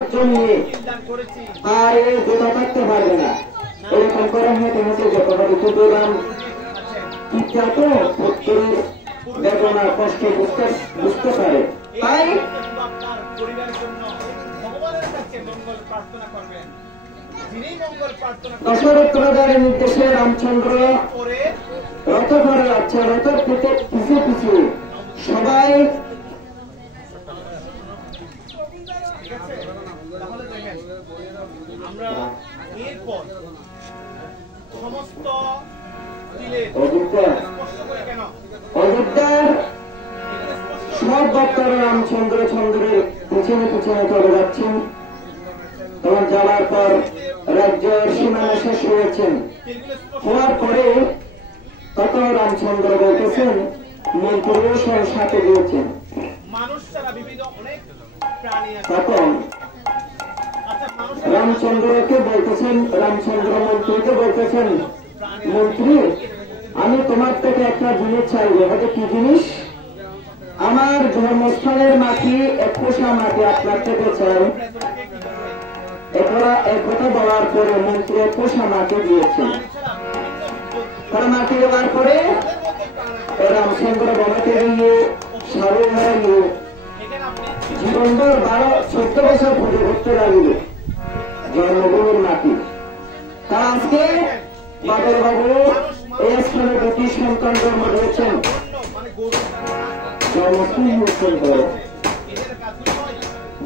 নিয়ে আর গোটা থাকতে পারবে না, এরকম করে হেঁটে হেঁটে যেতে হবে। কিন্তু রাম পিতা তো পুত্রের বেদনা কষ্ট বুঝতে পারে, তাই দশরথ রাজার নির্দেশে রামচন্দ্র রথ করে যাচ্ছে। রথের পিছু পিছু সবাই আমরা এরপর সমস্ত অযোধ্যার সব ভক্তরা রামচন্দ্র চন্দ্রের পিছনে পিছনে চলে যাচ্ছেন এবং যাওয়ার পর রাজ্যের সীমানা শেষ হয়েছেন। হওয়ার পরে তত রামচন্দ্র বলতেছেন মন্ত্রীও সাথে গিয়েছেন। তখন রামচন্দ্রকে বলতেছেন, রামচন্দ্র মন্ত্রীকে বলতেছেন, মন্ত্রী আমি তোমার থেকে একটা জিনিস চাইবো। হয়তো কি জিনিস? আমার ধর্মস্থানের মাটি 21 মাটি আপনার থেকে চাই। একথা বলার পরে মন্ত্রী 21 মাটি দিয়েছেন। তারা মাটি দেওয়ার পরে রামচন্দ্র বাবাকে নিয়ে সারু হয়ে গিয়ে জীবনভর 14 বছর পুজো করতে লাগবে জন্মভূমির মাটি। তারা আজকে বাবর বাবু এই স্থানে 2টি সন্তান জন্ম দিয়েছেন।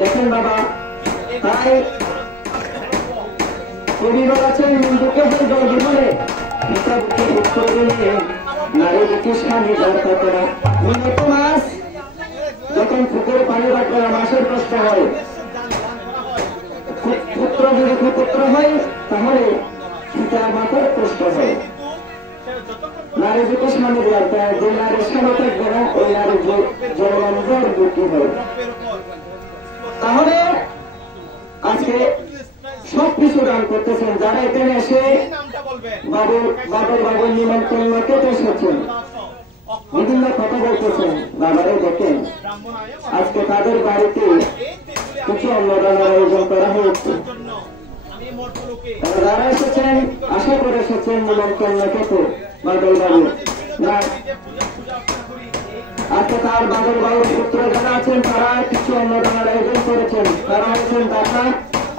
দেখেন বাবা, তাই পরিবার আছেন হিন্দুকে জল জীবনে পিতা বুকে উত্তর দিলে নারী বুকে স্বামী দরকার করা। উন্নত মাস যখন পুকুরে পানি রাখবে মাসের কষ্ট হয়, পুত্র যদি কুপুত্র হয় তাহলে পিতা মাতার কষ্ট হয়। নারী বুকে স্বামী দরকার, যে নারীর স্বামী থাকবে না ওই নারী জলবন্ধর বুদ্ধি হয়। তাহলে আজকে সবকিছু দান করতেছেন যারা এখানে এসে বাবুর নিমন্ত্রণ খেতে এসেছেন, বিভিন্ন কথা বলতেছেন। বাবারে দেখেন আজকে তাদের বাড়িতে কিছু অন্নদানের আয়োজন করা হয়েছে। যারা এসেছেন আশা করে এসেছেন নিমন্ত্রণ খেতে বাদল বাবু না, আজকে তার বাদল বাবুর পুত্র যারা আছেন তারা কিছু অন্নদানের আয়োজন করেছেন। তারা হয়েছেন দাতা,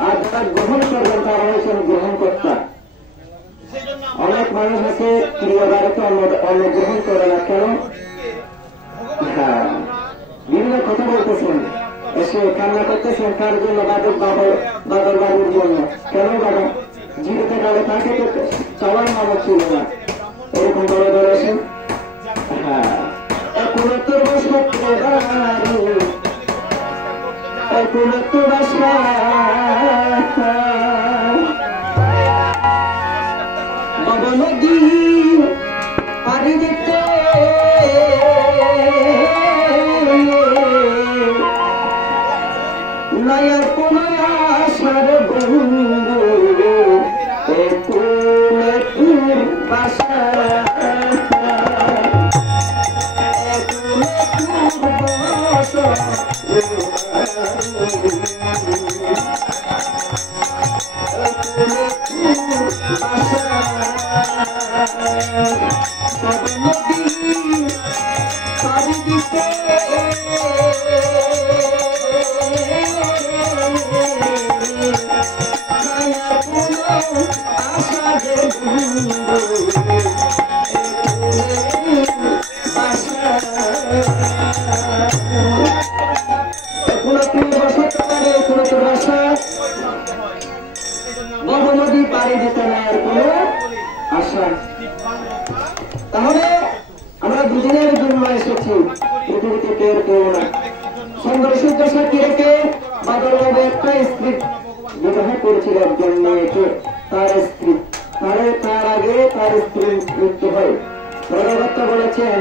আর যারা গ্রহণ করবেন তারা হয়েছেন গ্রহণকর্তা। অনেক মানুষ আছে প্রিয় বাড়িতে অন্ন গ্রহণ করে না কেন? হ্যাঁ, বিভিন্ন কথা বলতেছেন, এসে কান্না করতেছেন কার জন্য? বাদল বাবুর জন্য। কেন বাবা? জীবিত কালে তাকে তো চাওয়ার মামা ছিল না, এরকম বড় বড় আসেন। হ্যাঁ, এখন তোর বাবা নদী পাড়ি দিতে নয়ার কোন আশার বন্ধু বাসা নদী পাড়ি দিতে নেওয়ার কোন আশা। তাহলে আমরা দুদিনের জন্য এসেছি, পৃথিবীতে কেউ কেউ না। সুন্দর সূর্য সাক্ষী রেখে বাদল বাবু একটা স্ত্রী বিবাহ করেছিল একজন মেয়েকে, তার স্ত্রী তার আগে তার স্ত্রীর মৃত্যু হয়। প্রজাবক্তা বলেছেন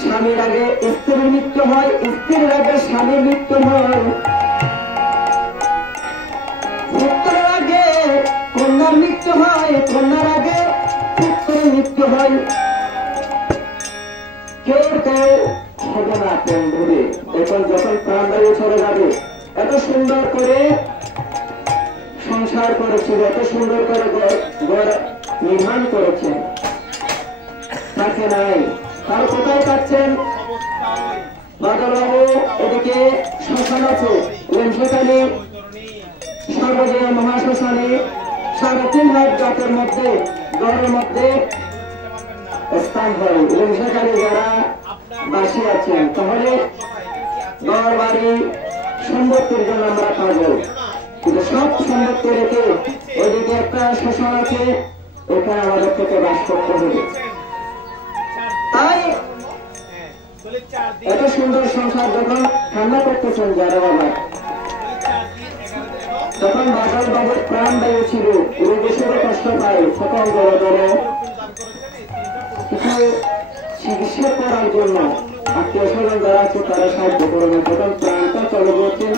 স্বামীর আগে স্ত্রীর মৃত্যু হয়, স্ত্রীর আগে স্বামীর মৃত্যু হয়, পুত্রের আগে কন্যার মৃত্যু হয়, কন্যার আগে পুত্রের মৃত্যু হয়। কেউ কেউ হবে না প্রেম ধরে, এখন যখন প্রাণবায়ু ছেড়ে যাবে এত সুন্দর করে সংসার করেছিল, এত সুন্দর করে ঘর নির্মাণ করেছেন, থাকে নাই। তার কোথায় পাচ্ছেন? বাদলবাবু এদিকে শ্মশান আছে, সেখানে সর্বজয়া মহাশ্মশানে 3.5 লাখ জাতের মধ্যে ঘরের মধ্যে স্থান হয় এবং সেখানে যারা বাসী আছেন, তাহলে ঘর বাড়ি সম্পত্তির জন্য আমরা পাবো, কিন্তু সব সম্পত্তি রেখে ওইদিকে একটা শ্মশান আছে, ওখানে আমাদের থেকে বাস করতে হবে। তাই এত সুন্দর সংসার যখন ঠান্ডা করতেছেন যারা বাবা, তখন বাদল বাবুর প্রাণ বায়ু ছিল, রোগেশ্বরে কষ্ট পায়, তখন বড় বড় কিছু চিকিৎসা করার জন্য আত্মীয় স্বজন যারা আছে তারা সাহায্য করবে, তখন প্রাণটা চলে গেছেন।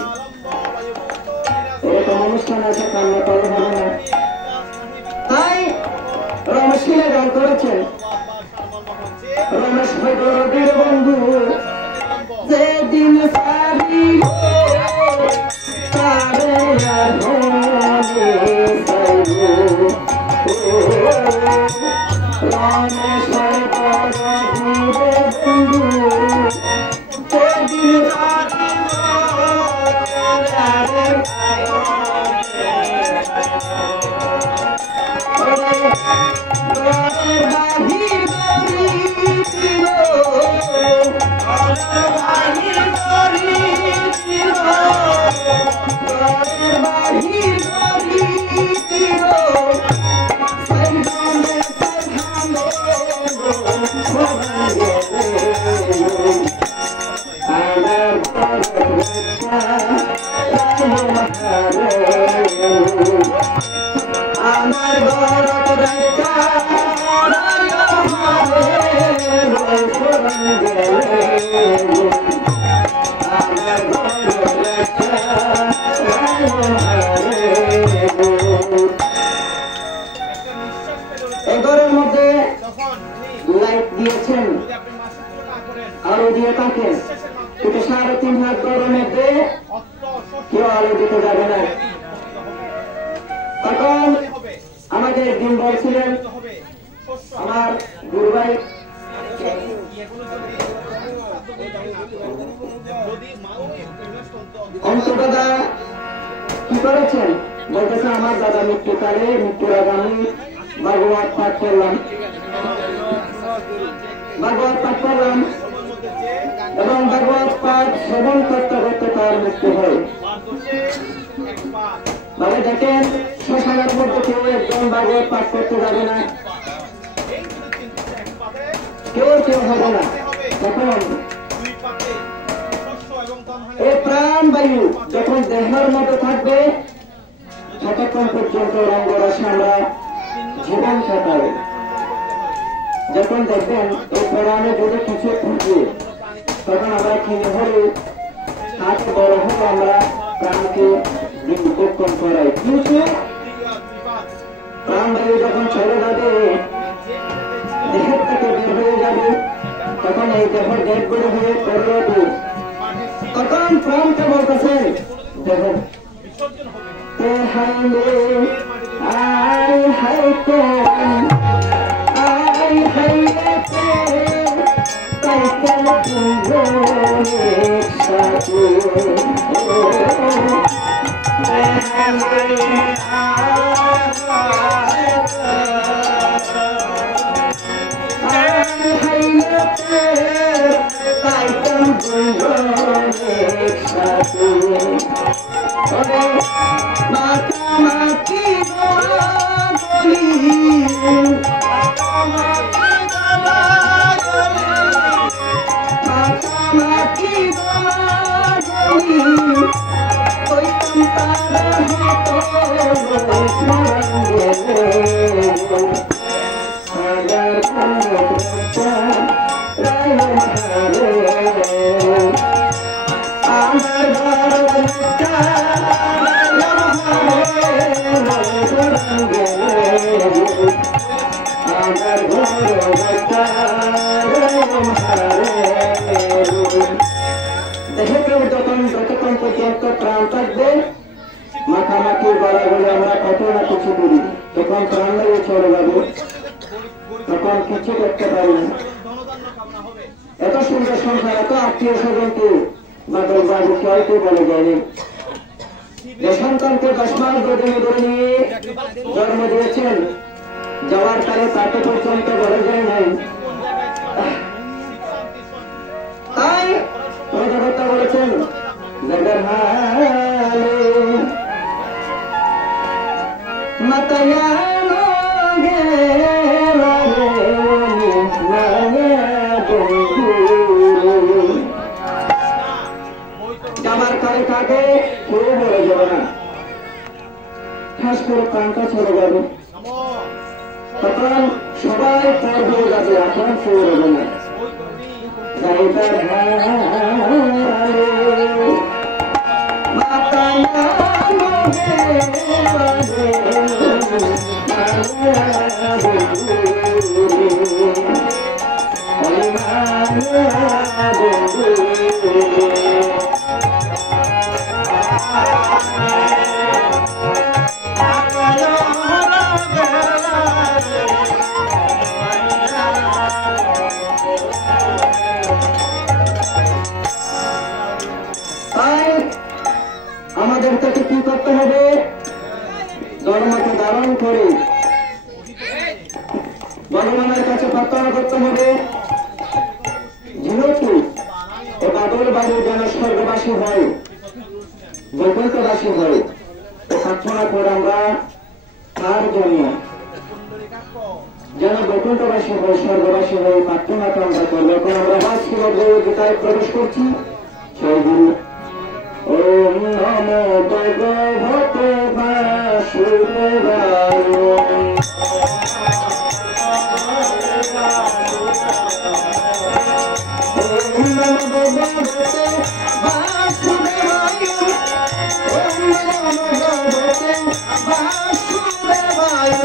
এরকম অনুষ্ঠান আছে, কান্না করা হবে না। তাই রমেশকে গান করেছেন, রমেশ ভৈরবের বন্ধু যেদিন সারি তারে আর হলে রমেশ ভৈরবের বন্ধু যেদিন সারি এগরের মধ্যে লাইট দিয়েছেন আলো দিয়ে থাকেন, কিন্তু 3.5 লাখ ঘরের মধ্যে কেউ আলো দিতে যাবে না। তখন আমাদের দিন বলছিলেন আমার গুরুভাই অন্তদাদা কি করেছেন, বলতেছে আমার দাদা মৃত্যুকালে মৃত্যুর আগে আমি ভাগবত পাঠ করলাম এবং ভাগবত পাঠ শ্রবণ করতে করতে তার মৃত্যু হয়। তবে দেখেন শ্মশানের মধ্যে কেউ একজন ভাগবত পাঠ করতে যাবে না, কেউ হবে না। তখন এই প্রাণ বায়ু যখন দেহের মধ্যে থাকবে ততক্ষণ পর্যন্ত রঙ্গরাশি আমরা জীবন কাটাই। যখন দেখবেন এই প্রাণে যদি কিছু খুঁজবে, তখন আমরা কি হলে হাত বড় হলে আমরা প্রাণকে বিক্ষেপণ করাই, কিন্তু প্রাণ বায়ু যখন চলে যাবে, দেহের থেকে বের হয়ে যাবে, তখন এই দেহের ডেড বডি হয়ে পড়ে যাবে। তখন প্রাণকে বলতেছেন দেখুন আই হাইতে যতক্ষণ পর্যন্ত প্রাণটা কিছু করি, তখন প্রাণ লাগে চলে যাবে, তখন কিছু করতে পারি না। এত সুন্দর সংসার, এত আত্মীয় স্বজনকে বাদল বাবু কেউ বলে যায়নি। যে সন্তানকে 10 মাস গর্ভে ধরে নিয়ে জন্ম দিয়েছেন, যাওয়ার কালে তাকে পর্যন্ত বলে যায় নাই। তাই কথা বলেছেন জগর হালে মাতায়ানো গে যাবার কালে কাকে কেউ বলে যাবে না, খাস করে প্রাণটা ছেড়ে যাবে, তখন সবাই পর হয়ে যাবে, এখন কেউ রবে না। যাইবার হালে মাতায়ানো গে আমাদের তাকে কি করতে হবে? ধর্মকে ধারণ করে ভগবানের কাছে প্রার্থনা করতে হবে, যেহেতু এ বাদল বাবু যেন স্বর্গবাসী হয়, বৈকুণ্ঠবাসী হয়, প্রার্থনা করে আমরা তার জন্য যেন বৈকুণ্ঠবাসী হয়, স্বর্গবাসী হয়, প্রার্থনাটা আমরা করবো। এখন আমরা বাসিল গীতায় প্রবেশ করছি। জয়গুরু। ওম নমো ভগবতে বাসুদেবায়। ওম নমো ভগবতে বাসুদেবায়। ওম নমো ভগবতে বাসুদেবায়।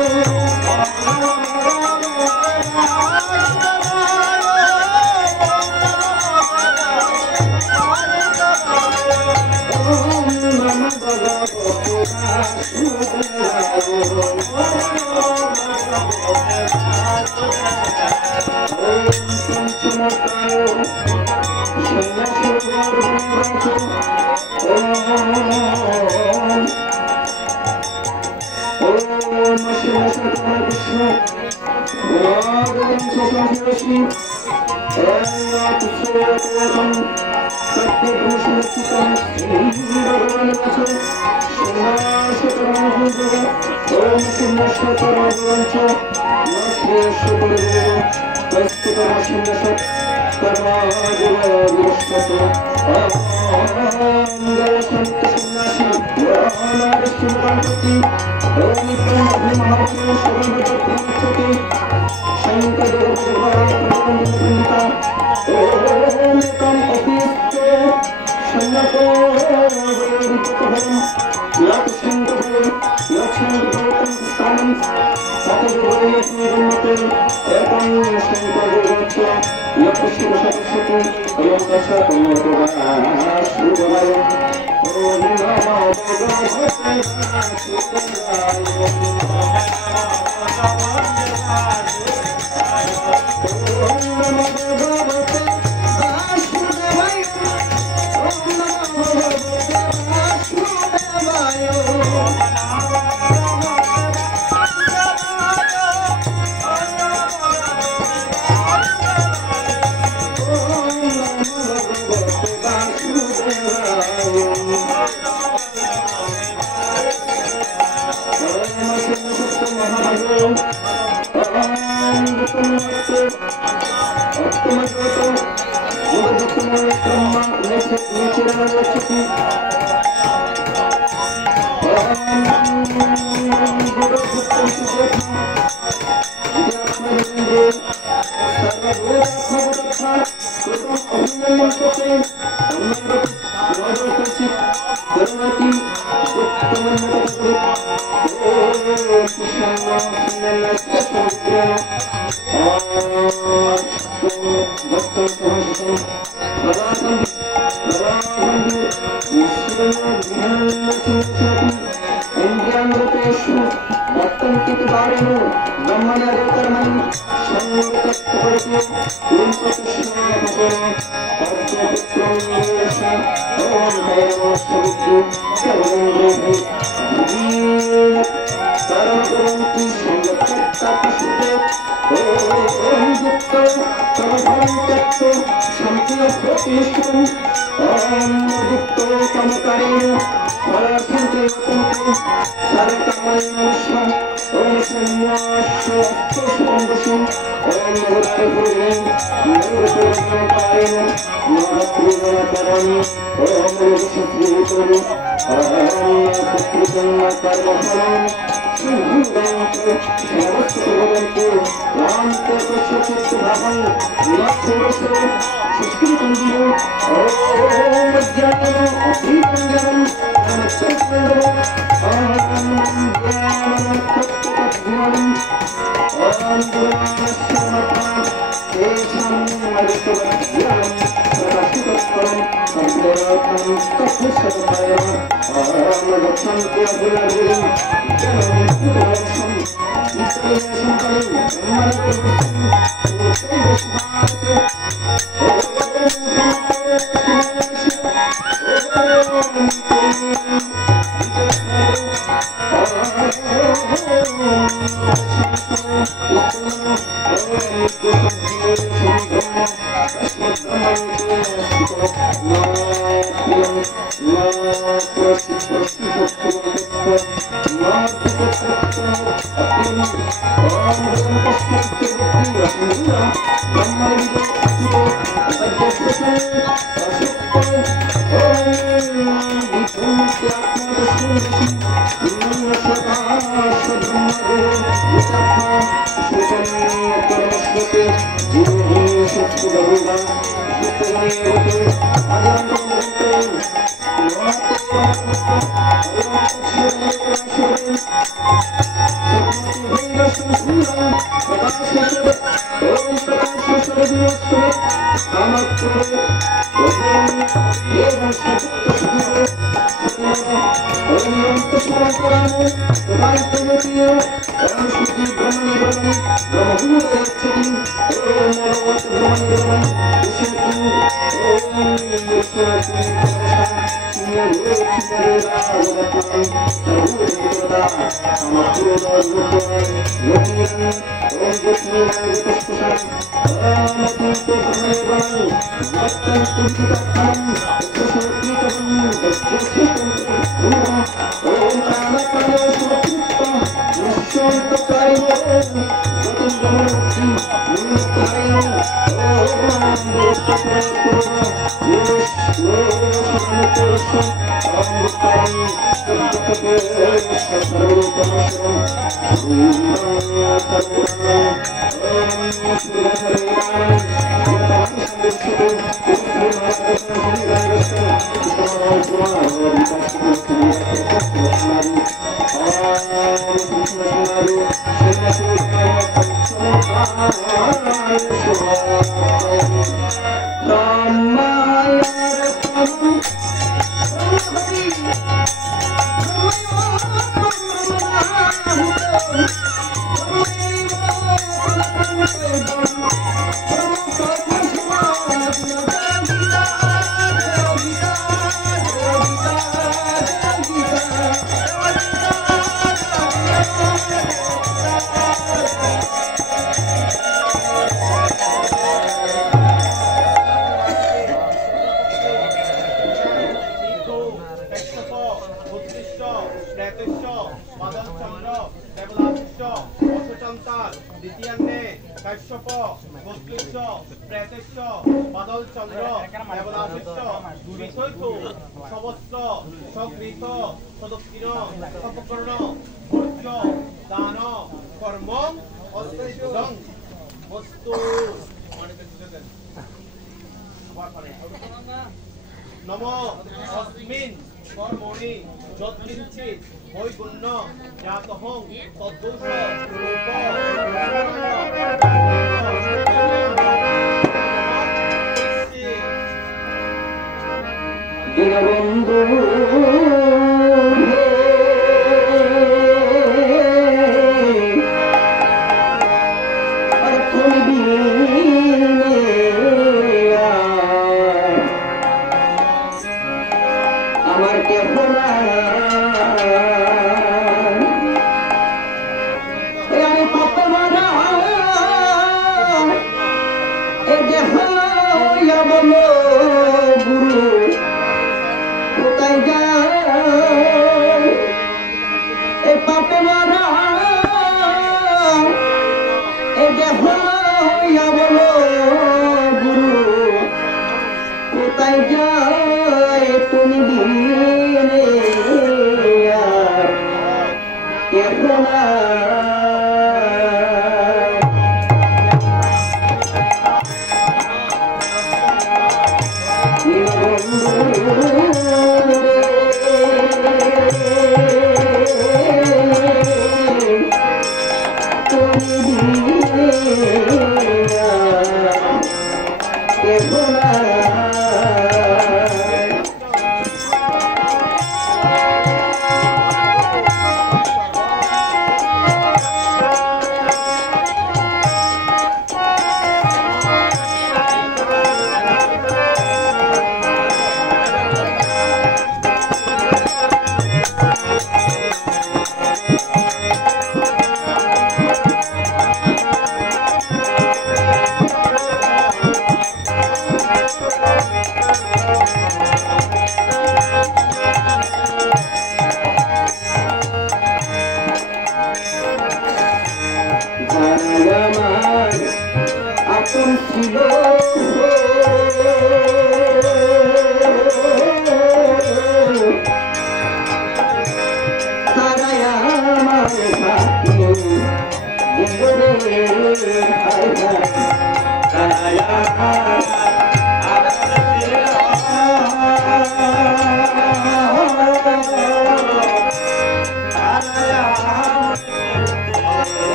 Indra దారులు బ్రహ్మణ్యమని సంగతపడితే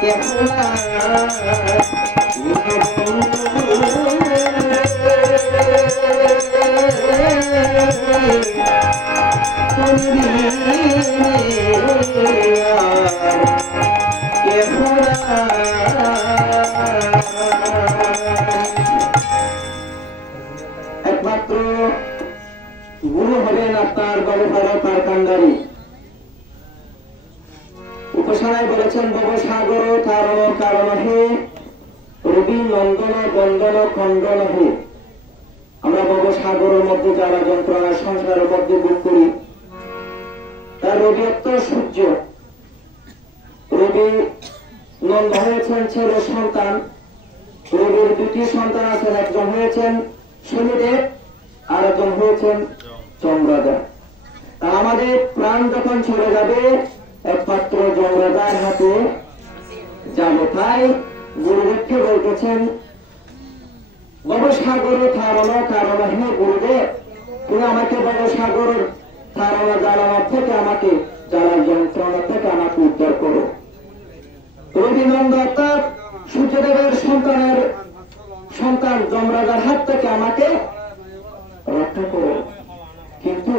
একমাত্র গুরু হবেন আপনার গবেষণা তার কান্ডারি। উপাসনায় বলেছেন ভবসাগর তারণ কারণ হে, রবি নন্দন বন্দন খণ্ডন হে। আমরা ভবসাগরের মধ্যে যারা যন্ত্রণা সংসারের মধ্যে ভোগ করি, তার রবিত্ব সূর্য। রবি নন্দ হয়েছেন ছেলে সন্তান, রবির দুটি সন্তান আছেন, একজন হয়েছেন শনিদেব আর একজন হয়েছেন চন্দ্রদেব। তা আমাদের প্রাণ যখন চলে যাবে একমাত্র যমরাজার হাতে যাবে। তাই গুরুদেবকে বলতেছেন ভবসাগর তারণ কারণ হে গুরুদেব, তুমি আমাকে ভবসাগর তারণ জ্বালানোর থেকে, আমাকে জ্বালার যন্ত্রণা থেকে আমাকে উদ্ধার করো। রবিনন্দ অর্থাৎ সূর্যদেবের সন্তান যমরাজার হাত থেকে আমাকে রক্ষা করো। কিন্তু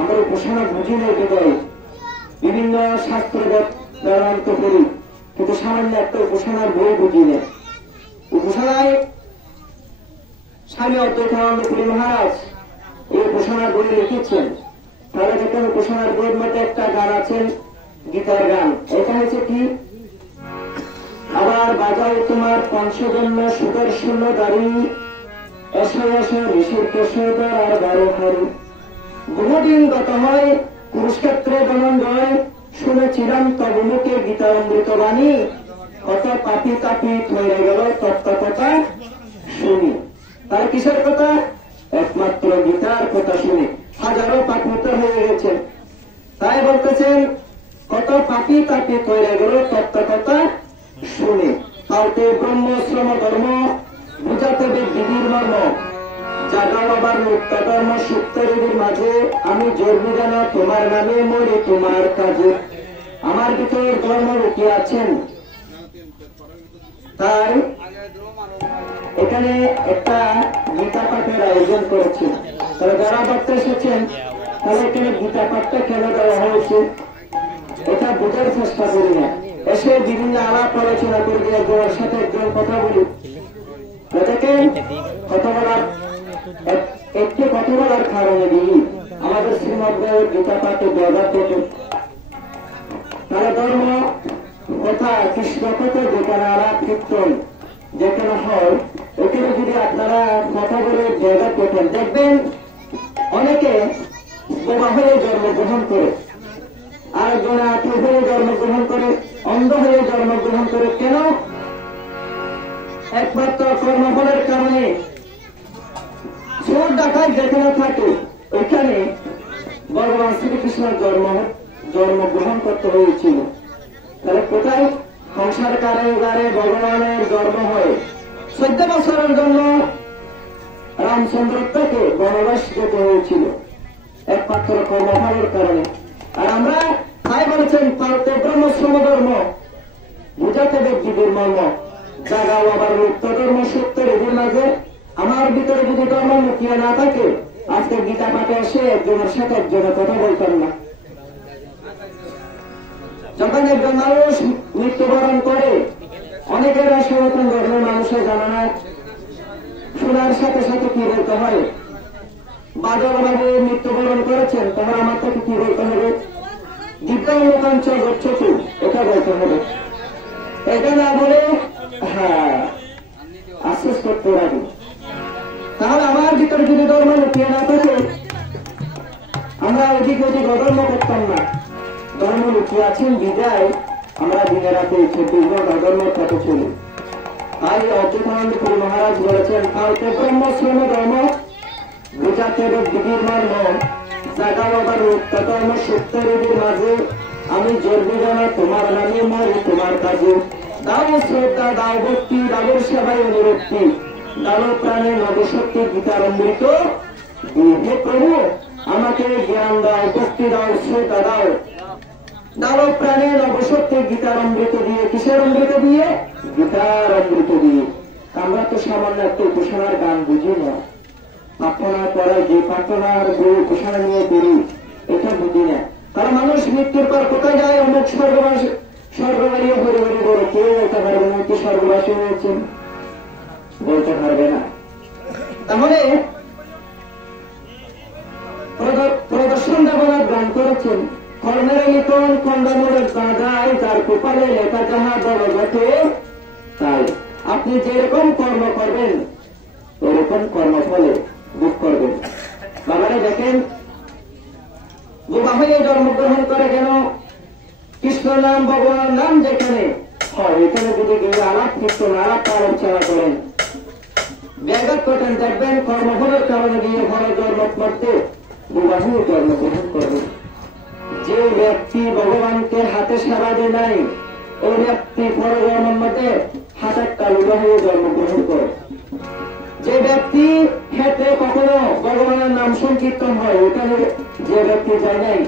আমরা উপাসনা বুঝি নেই বিদায়, বিভিন্ন শাস্ত্র বেদান্ত করি, কিন্তু সামান্য একটা উপাসনার বই বুঝি নেই। উপাসনায় স্বামী অদ্বৈতানন্দ পুরী মহারাজ এই উপাসনার বই লিখেছেন। তাহলে দেখেন উপাসনার বইয়ের মধ্যে একটা গান আছেন, গীতার গান। এটা হচ্ছে কি, আবার বাজাও তোমার পঞ্চজন্ম সুদর্শন দাঁড়ি, এসো এসো ঋষির কেশর আর বারো হারি। বহুদিন গত হয় কুরুক্ষেত্রে বনঞ্জয়, শুনেছিলাম তব মুখে গীতা অমৃত বাণী, কত পাপি তাপি হয়ে গেল তত্ত্ব কথা শুনি। তার কিসের কথা? একমাত্র গীতার কথা শুনি হাজারো পাপিত হয়ে গেছে। তাই বলতেছেন কত পাপি তাপি হয়ে গেল তত্ত্ব কথা শুনে। তাতে ব্রহ্ম শ্রম ধর্ম বুঝাতে বিধির মর্ম, জাগাও আবার মুক্ত ধর্ম সুপ্তরীর মাঝে, আমি জন্মি জানা তোমার নামে মরি তোমার কাজে। আমার ভিতরে ধর্ম রুকিয়ে আছেন। তাই এখানে একটা গীতা পাঠের আয়োজন করেছি। তাহলে যারা ভক্ত এসেছেন তাহলে এখানে গীতা পাঠটা কেন দেওয়া হয়েছে এটা বোঝার চেষ্টা করি না। এসে বিভিন্ন আলাপ আলোচনা করে দিয়ে একজনের সাথে একজন কথা বলি, দেখেন কথা বলার একটি কথা বলার কারণে দিই আমাদের শ্রীমদ গীতা পাঠে ব্যবহার করতে। তাহলে ধর্ম কথা কৃষ্ণ কথা যেখানে আলাপ কীর্তন যেখানে হয়, এখানে যদি আপনারা কথা বলে ব্যবহার করতেন, দেখবেন অনেকে বোবা হয়ে জন্মগ্রহণ করে, আরেকজনে আত্ম হয়ে জন্মগ্রহণ করে, অন্ধ হয়ে জন্মগ্রহণ করে। কেন? একমাত্র কর্মফলের কারণে। চোর ডাকাত যেখানে থাকে ওইখানে ভগবান শ্রীকৃষ্ণের জন্মগ্রহণ করতে হয়েছিল। তাহলে কোথায়? সংসার কারাগারে ভগবানের জন্ম হয়। 14 বছরের জন্য রামচন্দ্র থেকে বনবাস যেতে হয়েছিল একমাত্র কর্মফলের কারণে। আর আমরা তাই বলেছেন পাল্টে ব্রহ্মশ্রম ধর্ম বুঝাতে ব্যক্তিদের মর্ম, জাগাও আবার মুক্ত ধর্ম সত্যের এদের মাঝে। আমার ভিতরে যদি ধর্ম লুকিয়ে না থাকে, আজকে গীতা পাঠে এসে একজনের সাথে একজনের কথা বলতেন না। যখন একজন মানুষ মৃত্যুবরণ করে, অনেকের সনাতন ধর্মের মানুষের জানা না, শোনার সাথে সাথে কি বলতে হয়? বাদলবাবু মৃত্যুবরণ করেছেন, তখন আমার থেকে কি বলতে হবে? দিব্যাঙ্গকাঞ্চ গচ্ছতু, এটা বলতে হবে। এটা না বলে হ্যাঁ আশ্বাস করতে পারি। তাহলে আমার ভিতরে যদি ধর্ম লুকিয়ে না থাকে, আমরা অধিক অধিক অধর্ম করতাম না। ধর্ম লুকিয়ে আছেন বিদায় আমরা দিনে রাতে 24 ঘন্টা অধর্মের পথে চলি। তাই অদ্বৈতানন্দ পুরী মহারাজ বলেছেন কালকে ব্রহ্মশ্রম ধর্ম বুঝাতে বিধির মর্ম, জাগাও আবার মুক্ত ধর্ম সত্যের মাঝে, আমি জন্মি জানা তোমার নামে মরি তোমার কাজে। দাও শ্রদ্ধা, দাও ভক্তি, দাবের সেবায় অনুরক্তি, দাও প্রাণে নবশক্তি গীতার অমৃত। হে প্রভু, আমাকে জ্ঞান দাও, ভক্তি দাও, শ্রদ্ধা দাও, নব প্রাণে নবসত্যে গীতার অমৃত দিয়ে, কিসের অমৃত দিয়ে? গীতার অমৃত দিয়ে। আমরা তো সামান্য একটা উপাসনার গান বুঝি না, প্রার্থনা করার যে প্রার্থনার বই উপাসনা নিয়ে বেরি, এটা বুঝি না। কারণ মানুষ মৃত্যুর পর কোথায় যায়? অমুক স্বর্গবাসী, স্বর্গবাড়ি হরে হরে বলে কেউ বলতে পারবে না কি স্বর্গবাসী হয়েছেন, বলতে পারবে না। তাহলে প্রদর্শন জগন্নাথ গান করেছেন, কর্মের লিখন খণ্ডামূলের গাঁজায়, যার কপালে লেখা যাহা বড় বটে তাই। আপনি যেরকম কর্ম করবেন ওরকম কর্মফলে ভোগ করবেন। বাবারা দেখেন, বোবা হয়ে জন্মগ্রহণ করে কেন? কৃষ্ণ নাম ভগবান নাম যেখানে হয়, এখানে যদি গিয়ে আলাপ কীর্তন আলাপ আলোচনা করেন, ব্যাঘাত করেন, দেখবেন কর্মফলের কারণে গিয়ে ঘরে জন্ম করতে বোবা হয়ে জন্মগ্রহণ করবেন। যে ব্যক্তি ভগবানকে হাতে সারা দেয় নাই, ওই ব্যক্তি পরজন্মের মধ্যে হাতের কালুরা হয়ে জন্মগ্রহণ করে। যে ব্যক্তি ক্ষেত্রে কখনো ভগবানের নাম সংকীর্তন হয়, ওখানে যে ব্যক্তি যায় নাই,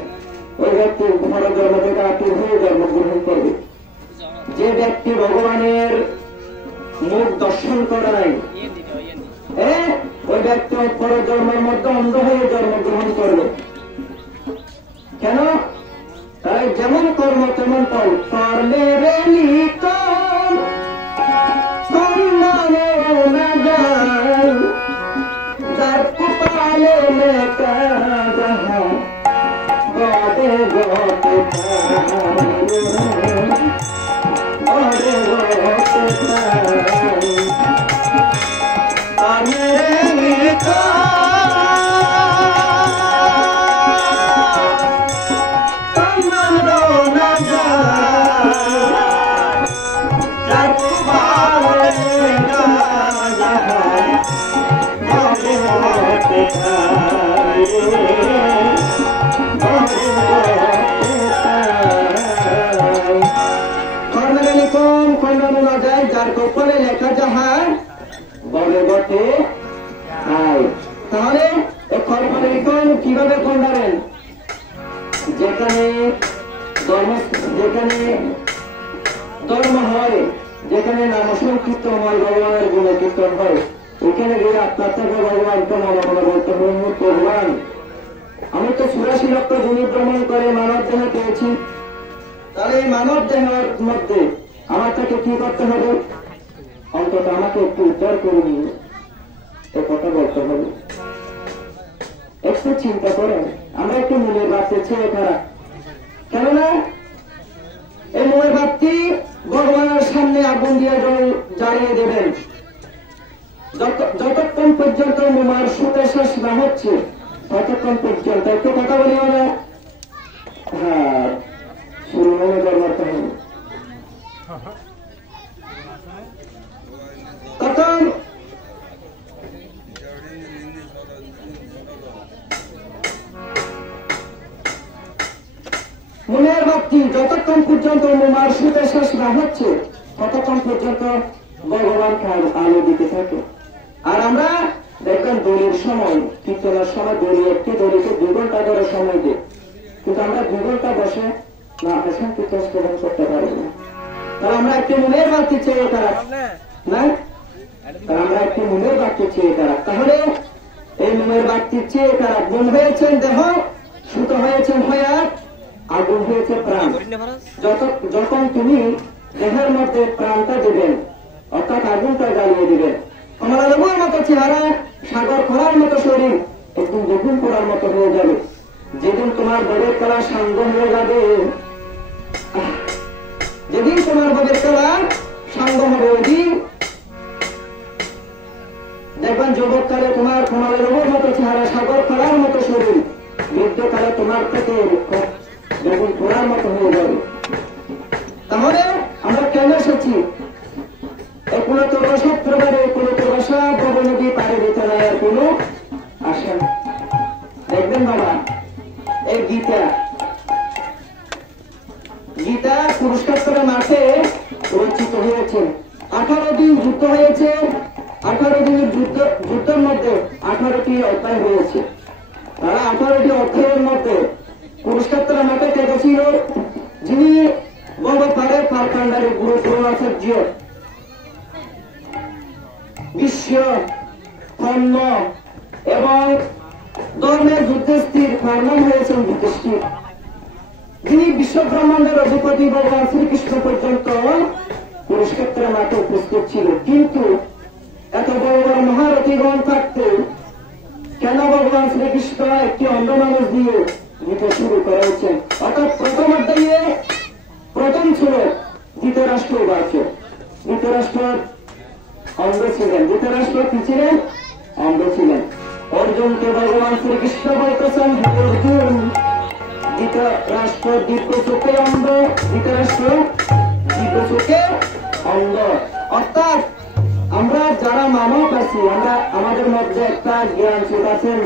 ওই ব্যক্তি পরজন্ম থেকে আতুর হয়ে জন্মগ্রহণ করবে। যে ব্যক্তি ভগবানের মুখ দর্শন করে নাই, ওই ব্যক্তি পরজন্মের মধ্যে অন্ধ হয়ে জন্মগ্রহণ করবে। কেন? তাই যেমন কর্ম তেমন ফল। কর্মের লিখন খণ্ডামূল না যায়, যার কপালে লেখা যাহা বড়ে বটে তাই। কর্মের লিখন যার কপালে লেখা যাহা বলে বটে তাই। তাহলে কর্মের লিখন কিভাবে খণ্ডাবেন? যেখানে ধর্ম হয়, যেখানে নাম সংকীর্তন হয়, ভগবানের গুণ কীর্তন হয়, ওখানে গিয়ে আপনার থেকে ভগবানকে মনে মনে বলতে হবে, ভগবান আমি তো 84 লক্ষ জমি ভ্রমণ করে মানব দেহ পেয়েছি, তাহলে এই মানব দেহের মধ্যে আমার তাকে কি করতে হবে? অন্তত আমাকে একটু উদ্ধার করে নিয়ে এ কথা বলতে হবে। একটু চিন্তা করেন, আমরা একটু মনের বাড়তে ছেড়ে তারা, কেননা এই মনের বাড়তি ভগবানের সামনে আগুন দিয়ে জ্বালিয়ে দেবেন। যতক্ষণ পর্যন্ত মোমার সুতে শেষ না হচ্ছে ততক্ষণ পর্যন্ত একটু কথা বলিও না। হ্যাঁ, শুরু মনে জন্মাতে হবে। তখন মনের বাক্তি যতক্ষণ পর্যন্ত মোমার সুতে শেষ না হচ্ছে ততক্ষণ পর্যন্ত ভগবানকে আলো দিতে থাকে। আর আমরা দেখবেন দলির সময়, কীর্তনের সময় দলি একটি দলিকে 2 ঘন্টা ধরে সময় দিই, কিন্তু আমরা 2 ঘন্টা বসে না আসেন কীর্তন শ্রবণ করতে পারি না। তাহলে আমরা একটি মনের বাক্তি চেয়ে তারা না, আমরা একটি মনের বাক্তি চেয়ে তারা। তাহলে এই মনের বাক্তি চেয়ে তারা গুণ হয়েছেন দেহ, সুত হয়েছেন হয়াত, আগুন হয়েছে প্রাণ। যখন তুমি দেহের মধ্যে প্রাণটা দেবেন, অর্থাৎ আগুনটা জ্বালিয়ে দিবেন, কমলা লেবুর মতো চেহারা, সাগর খোলার মতো শরীর একদম বেগুন পোড়ার মতো হয়ে যাবে। যেদিন তোমার বড়ের কলা সাঙ্গ হয়ে যাবে, যেদিন তোমার বড়ের কলা সাঙ্গ হবে, ওই দিন দেখবেন যুবককালে তোমার কমলা লেবুর মতো চেহারা, সাগর খোলার মতো শরীর, বৃদ্ধকালে তোমার থেকে বেগুন পোড়ার মতো হয়ে যাবে। তাহলে আমরা কেন এসেছি? কোনো তো রসত্রবারে, কোনো তো রসা প্রবনদী পারে দিতে নাই, আর কোনো আসে না। দেখবেন বাবা, এই গীতা কুরুক্ষেত্রের মাঠে রচিত হয়েছে। 18 দিন যুদ্ধ হয়েছে, 18 দিনের যুদ্ধের মধ্যে 18টি অধ্যায় হয়েছে। তারা 18টি অধ্যায়ের মধ্যে কুরুক্ষেত্রের মাঠে কেটেছিল যিনি বড়পাড়ের পারকান্ডারি গুরু দ্রোণাচার্য বিশ্ব কর্ম এবং ধর্মের যুদ্ধে স্থির ফরমান হয়েছেন যুধিষ্ঠির, যিনি বিশ্ব ব্রহ্মাণ্ডের অধিপতি ভগবান শ্রীকৃষ্ণ পর্যন্ত কুরুক্ষেত্রের মাঠে উপস্থিত ছিল। কিন্তু এত বড় বড় মহারথীগণ থাকতে কেন ভগবান শ্রীকৃষ্ণ একটি অন্ধ মানুষ দিয়ে দিতে শুরু করেছেন? অর্থাৎ প্রথম অধ্যায়ে প্রথম ছিল ধৃতরাষ্ট্র বাক্য। ধৃতরাষ্ট্র অন্ধ ছিলেন, ধৃতরাষ্ট্র কি ছিলেন? অন্ধ ছিলেন। অর্জুনকে ভগবান শ্রীকৃষ্ণ বলতেছেন, হে অর্জুন, ধৃতরাষ্ট্র দিব্য চোখে অন্ধ, ধৃতরাষ্ট্র দিব্য চোখে অন্ধ। অর্থাৎ আমরা যারা মানব আছি, আমরা আমাদের মধ্যে একটা জ্ঞান চোখ আছেন,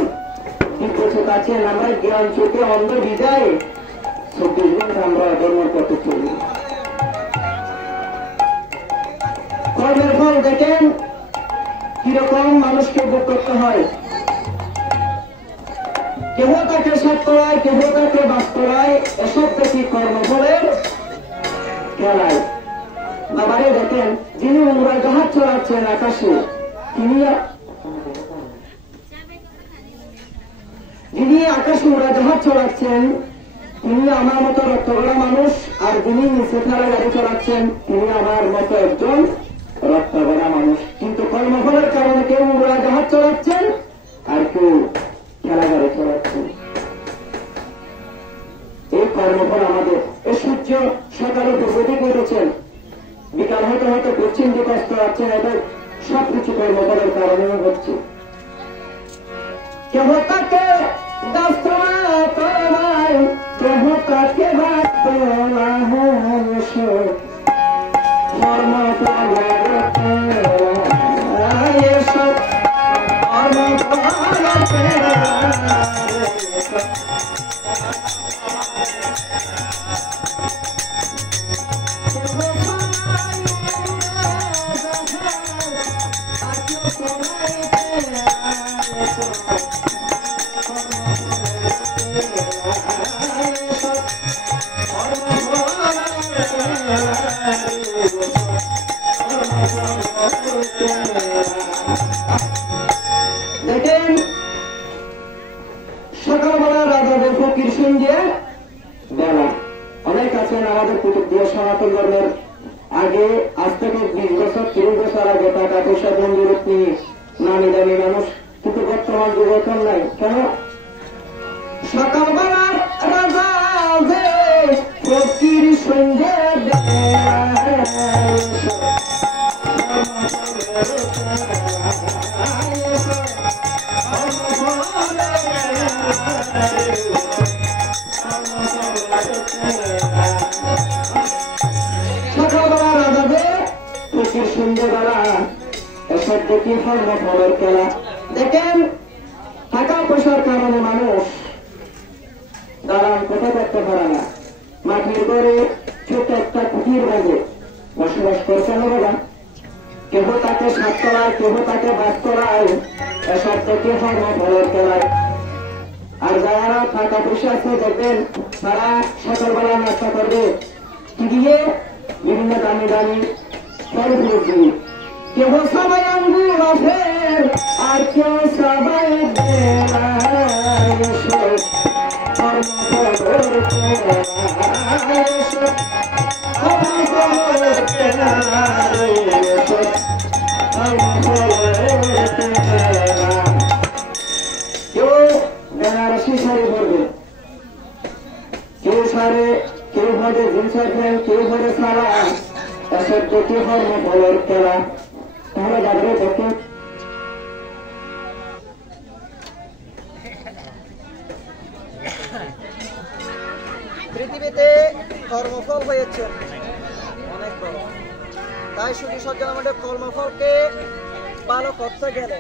দিব্য চোখ আছেন, আমরা জ্ঞান চোখে অন্ধ বিদায় 24 ঘন্টা আমরা ধর্মের পথে চলি। কর্মের ফল দেখেন কিরকম মানুষকে ভোগ করতে হয়। কেহ তাকে সত্যরায়, কেহ তাকে বাস্তরায়, এসব দেখি কর্মফলের খেলায়। বাবারে দেখেন, যিনি উড়োজাহাজ চলাচ্ছেন আকাশে, যিনি আকাশে উড়োজাহাজ চলাচ্ছেন তিনি আমার মতো রক্তগড়া মানুষ, আর যিনি নিচে ফেলা গাড়ি চালাচ্ছেন তিনি আমার মতো একজন রক্তগড়া মানুষ। কিন্তু কর্মফলের কারণে কেউ উড়োজাহাজ চালাচ্ছেন আর কেউ খেলা গাড়ি চালাচ্ছেন। এই কর্মফল আমাদের। এই সূর্য সকালে পূর্ব দিকে উঠেছেন, বিকাল হতে হতে পশ্চিম দিকে অস্ত যাচ্ছেন, এটা সবকিছু কর্মফলের কারণে হচ্ছে। কেহ তাকে কেহ তাকে দেখেন সকালবেলা রাজা ফকির সঙ্গে বেলা। অনেক আছেন আমাদের কুতুবদিয়া সনাতন ধর্মের, আগে আজ থেকে 20 বছর 30 বছর আগে টাকা পয়সা বন্ধুরূপ নিয়ে নামি দামি মানুষ, কিন্তু বর্তমান যুগ এখন নাই। কেন? সকালবেলার রাজা যে ফকির সঙ্গে সকালবেলা রাজাবে ফকির সন্ধ্যেবেলা এসব দেখি কর্মফলের খেলা। দেখেন টাকা পয়সার কারণে মানুষ দাঁড়ান কোথায় করতে পারে না, মাটির ঘরে ছোট একটা কুটির বাজে বসবাস করছে না বাবা। কেহ তাকে সাত করায়, কেহ তাকে বাস করায়, এসব থেকে কর্মফলের খেলায়। আর যারা টাকা পয়সা আছে দেখবেন তারা সকালবেলা নাস্তা করবে কি দিয়ে? বিভিন্ন দামি দামি ফল ফুল দিয়ে। কেহ সবাই আঙ্গুর ফের, আর কেউ সবাই কেউ বেনারসি শাড়ি পরবে, কেউ শাড়ি, কেউ ভাবে জিন্সের প্যান্ট, কেউ ভাবে সারা, এসব দেখে কর্মফলের খেলা। তাহলে যাবে দেখে পৃথিবীতে কর্মফল হয়েছে অনেক বড়, তাই শুধু সজ্জন আমাদের কর্মফলকে ভালো করতে গেলে